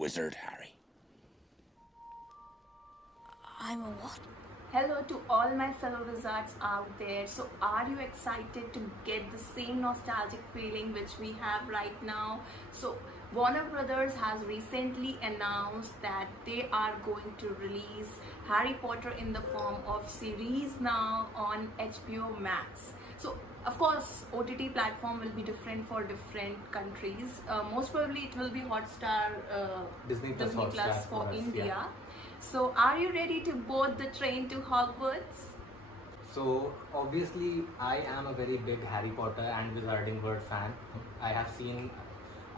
wizard, Harry? I'm a what? Hello to all my fellow wizards out there. So, are you excited to get the same nostalgic feeling which we have right now? So, Warner Brothers has recently announced that they are going to release Harry Potter in the form of series now on HBO Max. So, of course, OTT platform will be different for different countries. Most probably, it will be Hotstar, Disney Plus Hotstar for for us, India. yeah. So, are you ready to board the train to Hogwarts? So obviously I am a very big Harry Potter and Wizarding World fan. I have seen,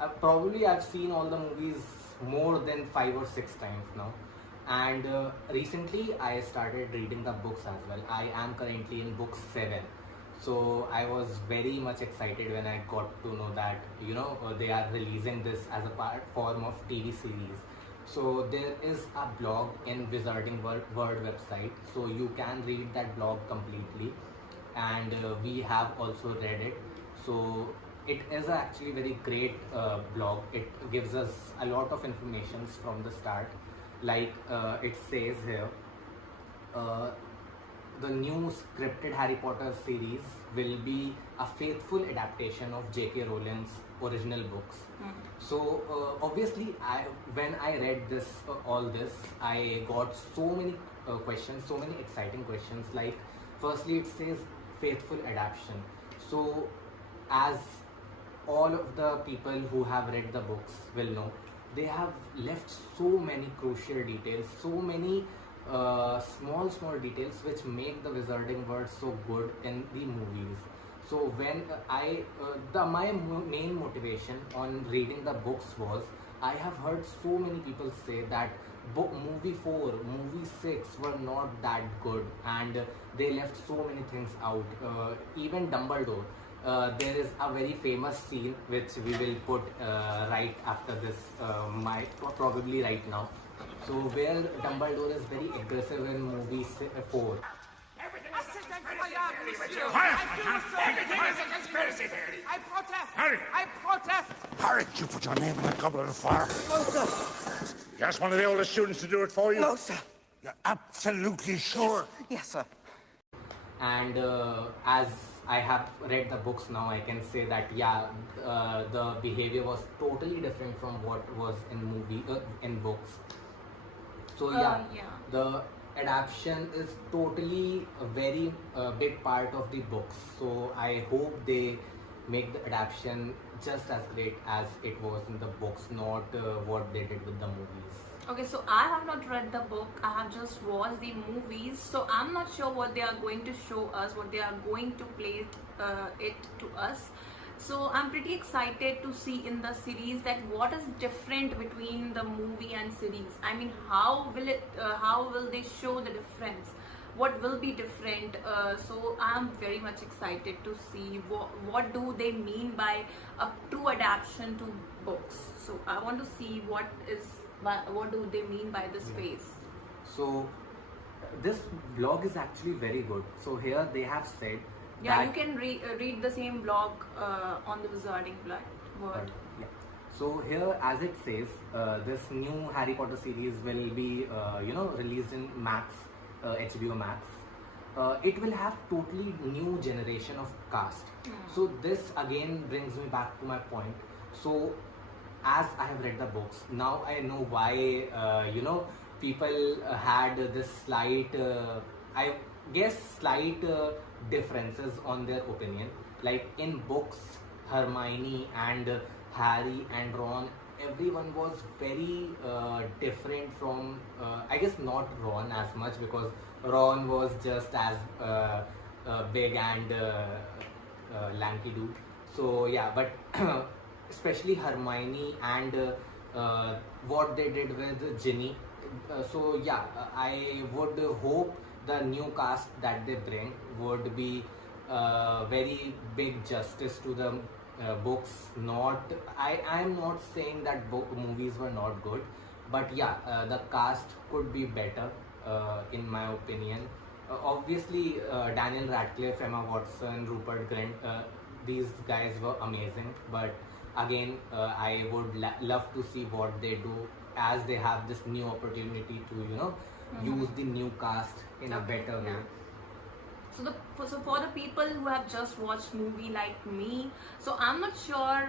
I've seen all the movies more than 5 or 6 times now. And recently I started reading the books as well. I am currently in book 7. So I was very much excited when I got to know that they are releasing this as a form of TV series. So there is a blog in Wizarding World website, so you can read that blog completely, and we have also read it. So it is actually very great blog. It gives us a lot of information from the start, like it says here. Uh, the new scripted Harry Potter series will be a faithful adaptation of J.K. Rowling's original books. So obviously, when I read all this, I got so many questions, so many exciting questions. Like, firstly, it says faithful adaptation. So, as all of the people who have read the books will know, they have left so many crucial details, so many small details which make the Wizarding World so good in the movies. So when my main motivation on reading the books was, I have heard so many people say that movie 4, movie 6 were not that good, and they left so many things out. Even Dumbledore. There is a very famous scene which we will put right after this, probably right now. So where Dumbledore is very aggressive in movie 4. Everything is a conspiracy theory! I protest! Harry! I protest! Harry, did you put your name in the goblet of fire? No, sir. You asked one of the older students to do it for you? No, sir. You're absolutely sure? Yes, sir. And as I have read the books now, I can say that the behavior was totally different from what was in books. So the adaptation is totally a very big part of the books. So I hope they make the adaptation just as great as it was in the books, not what they did with the movies. Okay, so I have not read the book, I have just watched the movies, so I'm not sure what they are going to show us, what they are going to play it to us. So I'm pretty excited to see in the series that what is different between the movie and series. I mean, how will they show the difference? What will be different? So I'm very much excited to see what do they mean by a true adaptation to books. So I want to see what do they mean by this phase. So this blog is actually very good. So here they have said you can read the same blog on the Wizarding World. Yeah. So here, as it says, this new Harry Potter series will be released in Max, HBO Max. It will have totally new generation of cast. So this again brings me back to my point. So as I have read the books, now I know why people had this slight differences on their opinion. Like in books, Hermione and Harry and Ron, everyone was very different from, I guess not Ron as much, because Ron was just as big and lanky dude. So yeah, but especially Hermione and what they did with Ginny. So yeah, I would hope the new cast that they bring would be very big justice to the books. I'm not saying that movies were not good, but the cast could be better in my opinion. Obviously, Daniel Radcliffe, Emma Watson, Rupert Grint, these guys were amazing, but again, I would love to see what they do as they have this new opportunity to use the new cast in a better way. So for the people who have just watched movie like me, so I'm not sure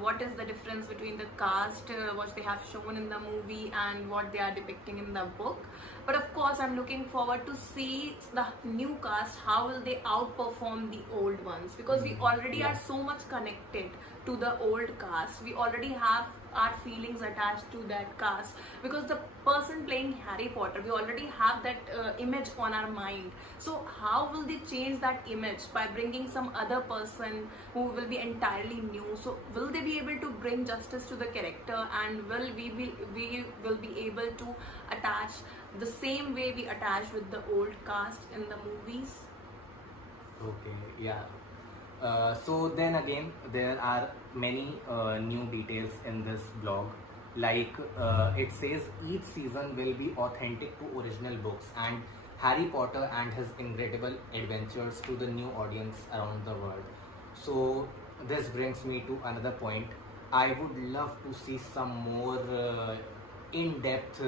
what is the difference between the cast, what they have shown in the movie and what they are depicting in the book. But of course, I'm looking forward to see the new cast. How will they outperform the old ones? Because we already are so much connected to the old cast. We already have our feelings attached to that cast because the person playing Harry Potter, we already have that image on our mind. So how will they change that image by bringing some other person who will be entirely new? So will they be able to bring justice to the character, and will we will be able to attach the same way we attach with the old cast in the movies? Okay, yeah. So then again, there are many new details in this blog. Like it says, each season will be authentic to original books and Harry Potter and his incredible adventures to the new audience around the world. So this brings me to another point. I would love to see some more in-depth,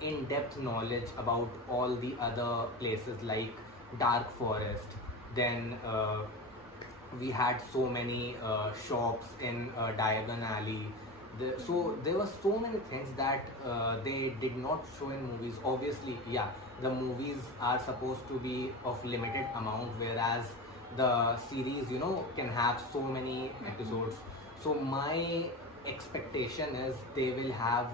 in-depth knowledge about all the other places like Dark Forest. Then we had so many shops in Diagon Alley. So there were so many things that they did not show in movies. Obviously, yeah, the movies are supposed to be of limited amount, whereas the series, can have so many episodes. So my expectation is they will have,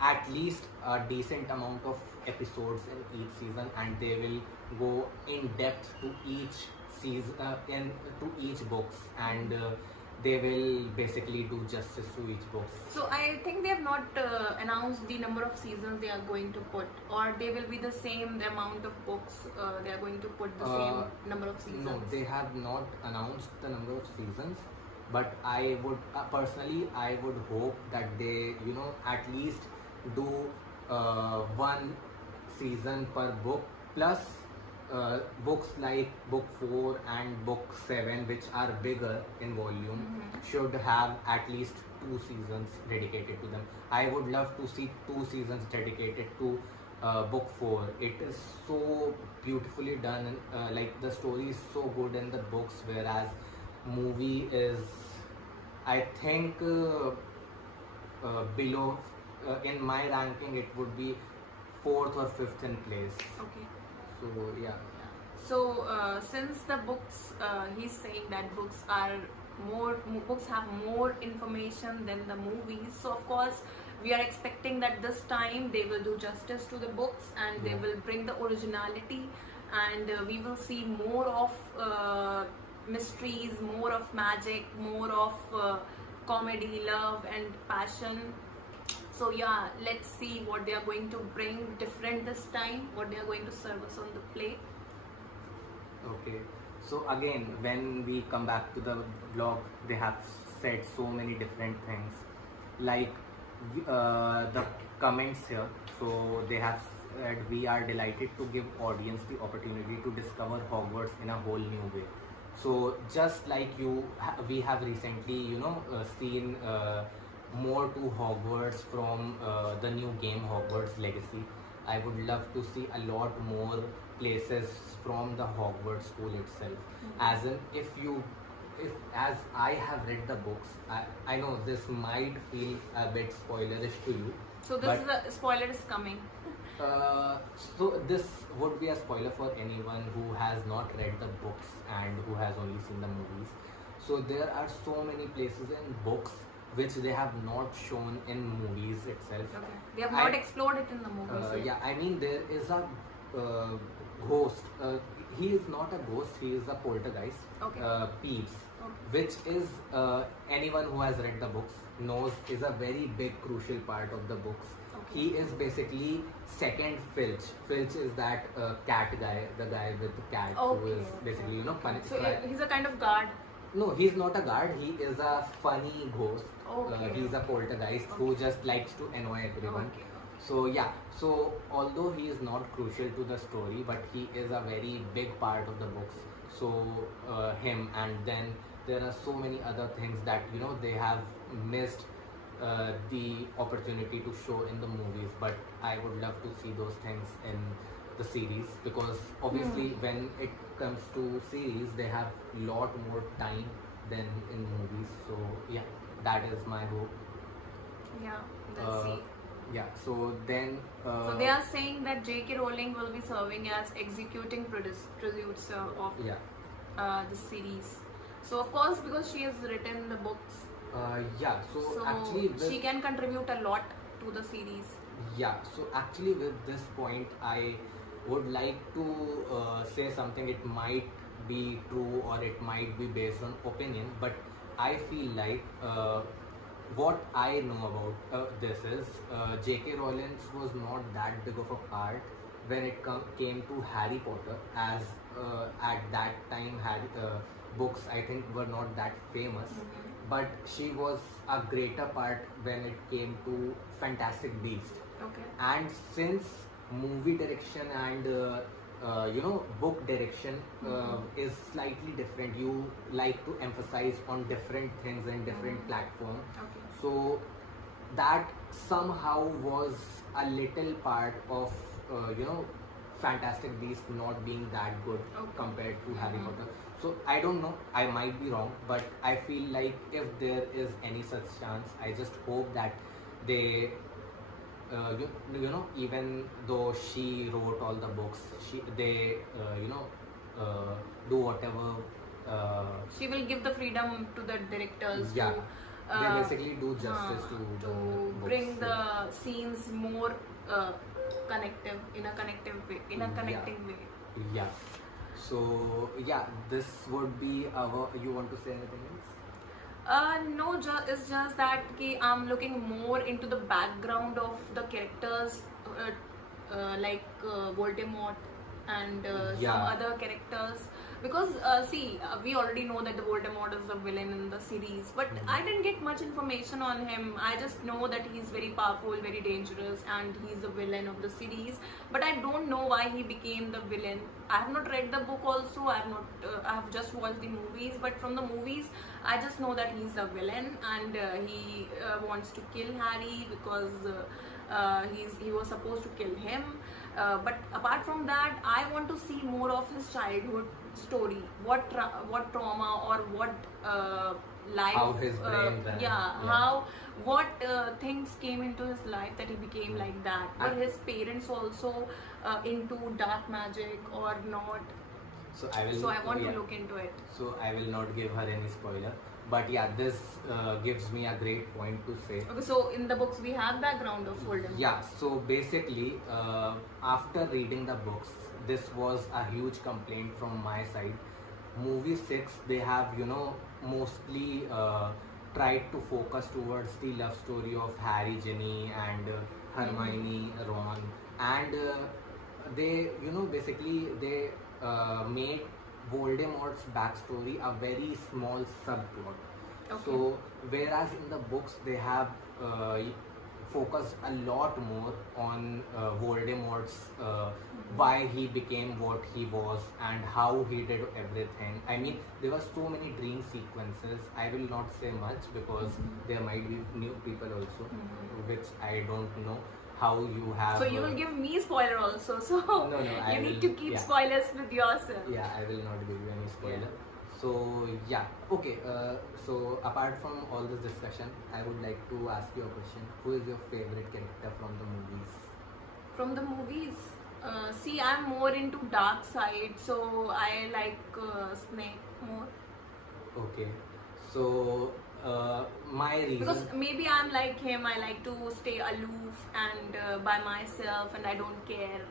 at least a decent amount of episodes in each season, and they will go in depth to each season, to each books, and they will basically do justice to each book. So I think they have not announced the number of seasons they are going to put, or they will be the same the amount of books they are going to put the same number of seasons. No, they have not announced the number of seasons, but I would personally I would hope that they at least do one season per book, plus books like book 4 and book 7, which are bigger in volume, should have at least 2 seasons dedicated to them. I would love to see 2 seasons dedicated to book 4. It is so beautifully done, like the story is so good in the books, whereas movie is, I think, below, in my ranking it would be 4th or 5th in place. Okay. So yeah. So since the books, he's saying that books have more information than the movies. So of course we are expecting that this time they will do justice to the books, and they will bring the originality, and we will see more of mysteries, more of magic, more of comedy, love and passion. So yeah, let's see what they are going to bring different this time, what they are going to serve us on the plate. Okay. So again, when we come back to the blog, they have said so many different things, like the comments here. So they have said, we are delighted to give audience the opportunity to discover Hogwarts in a whole new way. So just like we have recently, seen more to Hogwarts from the new game Hogwarts Legacy. I would love to see a lot more places from the Hogwarts school itself. As in, as I have read the books, I know this might feel a bit spoilerish to you. So this is a spoiler is coming. So this would be a spoiler for anyone who has not read the books and who has only seen the movies. So there are so many places in books which they have not shown in movies itself. Okay. They have not explored it in the movies. Yeah, I mean, there is a ghost. He is not a ghost, he is a poltergeist. Okay. Peeves. Okay. Which is, anyone who has read the books knows, is a very big crucial part of the books. Okay. He is basically second Filch. Filch is that cat guy, the guy with the cat who is basically, So he's a kind of guard. No, he's not a guard, he is a funny ghost. Okay. He's a poltergeist who just likes to annoy everyone. Okay. So yeah, so although he is not crucial to the story, but he is a very big part of the books. So him, and then there are so many other things that they have missed the opportunity to show in the movies, but I would love to see those things in the series, because obviously when it comes to series they have lot more time than in movies. So yeah, that is my hope. Yeah, let's see. Yeah, so then So they are saying that J.K. Rowling will be serving as executing producer of the series. So of course, because she has written the books, yeah, so so actually with, she can contribute a lot to the series. yeah, so actually with this point I would like to say something. It might be true or it might be based on opinion, but I feel like what I know about this is J.K. Rowling was not that big of a part when it came to Harry Potter, as at that time books I think were not that famous, but she was a greater part when it came to Fantastic Beasts. Okay. And since movie direction and book direction is slightly different, you like to emphasize on different things and different platform. Okay. So that somehow was a little part of Fantastic Beasts not being that good compared to Harry Potter. So I don't know, I might be wrong, but I feel like if there is any such chance, I just hope that they even though she wrote all the books, they do whatever. She will give the freedom to the directors Yeah, to they basically do justice to the books. bring the scenes more connective in a connecting way. Yeah. So yeah, this would be our. You want to say anything else? No, it's just that I'm looking more into the background of the characters, like Voldemort and some other characters. Because we already know that the Voldemort is the villain in the series, but I didn't get much information on him. I just know that he's very powerful, very dangerous, and he's the villain of the series. But I don't know why he became the villain. I have not read the book also. I have just watched the movies. But from the movies, I just know that he's the villain, and he wants to kill Harry because he was supposed to kill him. But apart from that, I want to see more of his childhood story. What trauma or what life? How his brain ran. How what things came into his life that he became like that. Were his parents also into dark magic or not? So I want to look into it. So I will not give her any spoiler. But yeah, this gives me a great point to say. Okay, so in the books we have background of Voldemort. Yeah, so basically, after reading the books, this was a huge complaint from my side. Movie 6, they have, mostly tried to focus towards the love story of Harry, Ginny, and Hermione, Ron. And they, basically, they made Voldemort's backstory a very small subplot. Okay. So whereas in the books they have focused a lot more on Voldemort's why he became what he was and how he did everything. I mean, there were so many dream sequences. I will not say much because there might be new people also, which I don't know how you have. So you will give me spoiler also. So No, you need to keep spoilers with yourself. Yeah, I will not give you any spoiler. So yeah, okay. So apart from all this discussion, I would like to ask you a question. Who is your favorite character from the movies? From the movies, see, I'm more into dark side, so I like Snape more. Okay, so my reason. Because maybe I'm like him. I like to stay aloof and by myself, and I don't care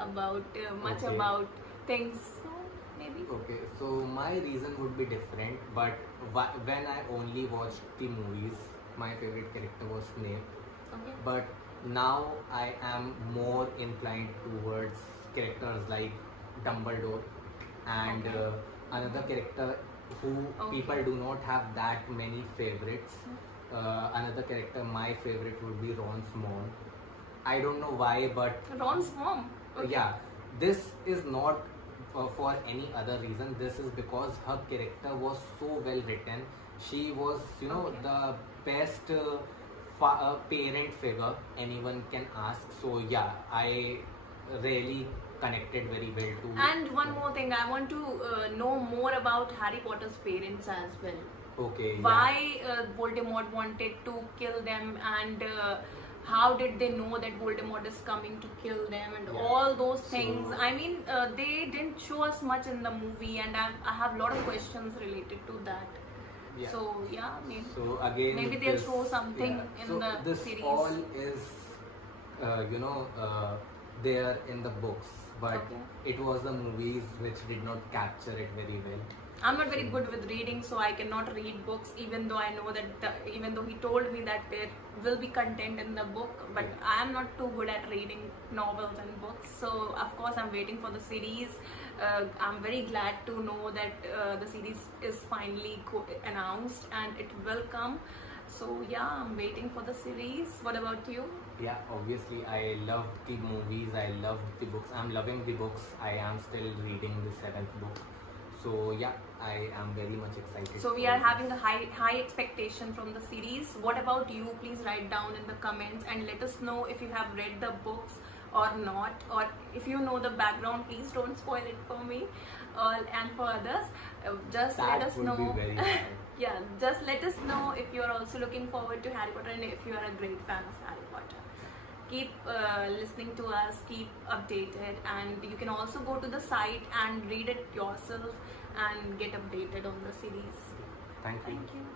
about much about things. So maybe. Okay, so my reason would be different, but when I only watched the movies, my favorite character was Snape. Okay. But now I am more inclined towards characters like Dumbledore and another character who people do not have that many favorites. Another character, my favorite would be Ron's mom. I don't know why, but Ron's mom. Okay. yeah, this is not for any other reason. This is because her character was so well written. She was, the best a parent figure anyone can ask. So yeah, I really connected very well to. And one more thing, I want to know more about Harry Potter's parents as well. Okay. Why Voldemort wanted to kill them, and how did they know that Voldemort is coming to kill them, and Yeah. all those things. So- I mean, they didn't show us much in the movie, and I have a lot of questions related to that. Yeah. So yeah, So again, maybe they'll show something in so the this series. all is, there in the books, but Okay. it was the movies which did not capture it very well. I'm not very good with reading, so I cannot read books. Even though I know that, even though he told me that there will be content in the book, but Yeah. I am not too good at reading novels and books. So of course, I'm waiting for the series. I'm very glad to know that the series is finally announced and it will come. So yeah, I'm waiting for the series. What about you? Yeah, obviously I loved the movies, I loved the books. I'm loving the books. I am still reading the 7th book. So yeah, I am very much excited. So we for are this. having a high expectation from the series. What about you? Please write down in the comments and let us know if you have read the books or not, or if you know the background, please don't spoil it for me and for others. Just That let us would know. be very bad. Yeah, just let us know if you are also looking forward to Harry Potter and if you are a great fan of Harry Potter. Keep listening to us, keep updated, and you can also go to the site and read it yourself and get updated on the series. Thank you. Thank you.